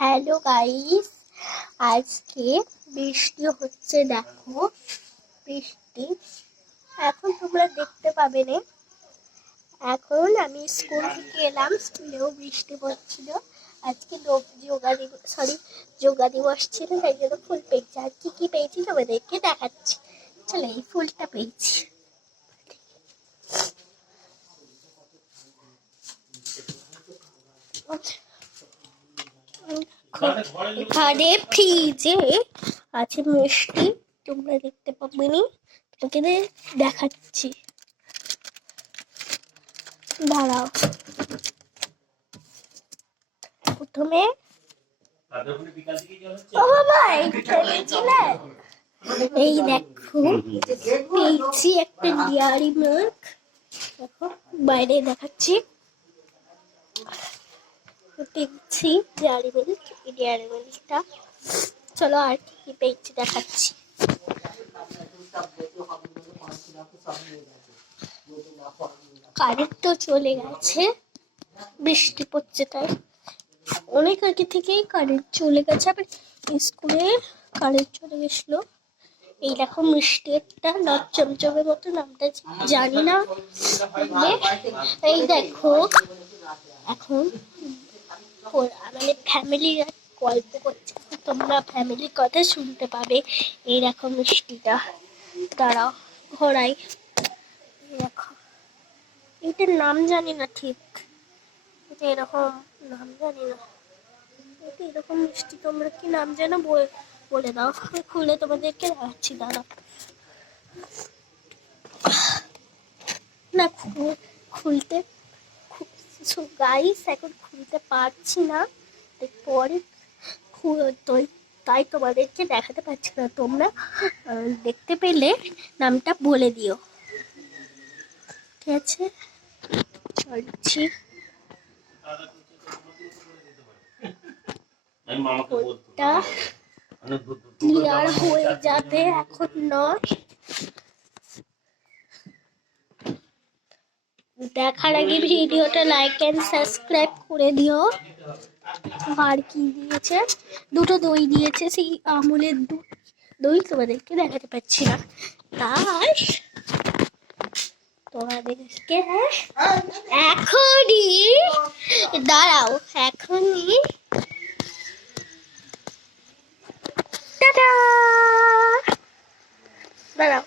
Hello guys, আজকে বৃষ্টি হচ্ছে। দেখো বৃষ্টি এখন তোমরা দেখতে পাবে না। এখন আমি স্কুল থেকে এলাম, স্কুলেও বৃষ্টি পড়ছিল। আজকে যোগা দিবস ছিল, তাই জন্য ফুল পেয়েছি। আর কি কি পেয়েছি তোমাদেরকে দেখাচ্ছি। চলো, এই ফুলটা পেয়েছি। এখানে ফ্রিজে আছে মিষ্টি, তোমরা দেখতে পাবে নি, তোমাকে দেখাচ্ছি। দাঁড়াও, প্রথমে এই দেখো পেয়েছি একটা ডিয়ারি মিল্ক। দেখো বাইরে দেখাচ্ছি, পেয়েছি ডিয়ারি মিল্ক। এই ডিয়ারি মিল্কটা, চলো আর কি কি পেয়েছি দেখাচ্ছি। কারেন্ট তো চলে গেছে, বৃষ্টি পড়ছে তাই অনেক আগে থেকেই কারেন্ট চলে গেছে। আবার স্কুলে কারেন্ট চলে গেছিল। এই দেখো মিষ্টি একটা লাল চমচমের মতো, নামটা জানি না। এই দেখো এখন আমাদের ফ্যামিলিরা গল্প করছে, তোমরা ফ্যামিলির কথা শুনতে পাবে। এই দেখো মিষ্টিটা, দাঁড়াও ঘোড়াই। দেখো এটার নাম জানি না ঠিক, এটা এরকম নাম জানি না। এটা এরকম মিষ্টি, তোমরা কি নাম জানো বলে দাও, খুলে তোমাদেরকে দেখাচ্ছি। দাঁড়াও না, খুলতে গাইস এখন খুলতে পারছি না, পরে তাই তোমাদেরকে দেখাতে পারছি না। তোমরা দেখতে পেলে নামটা বলে দিও, ঠিক আছে? চলছি, ওটা ক্লিয়ার হয়ে যাবে, এখন নয়। দেখার আগে ভিডিওটা লাইক এন্ড সাবস্ক্রাইব করে দিও। আর কি দিয়েছে, দুটো দই দিয়েছে, সেই আমুলের দই তোমাদেরকে দেখাতে পাচ্ছি না, তাই তোমাদেরকে এখনই, দাঁড়াও এখনই, টাটা, দাঁড়াও।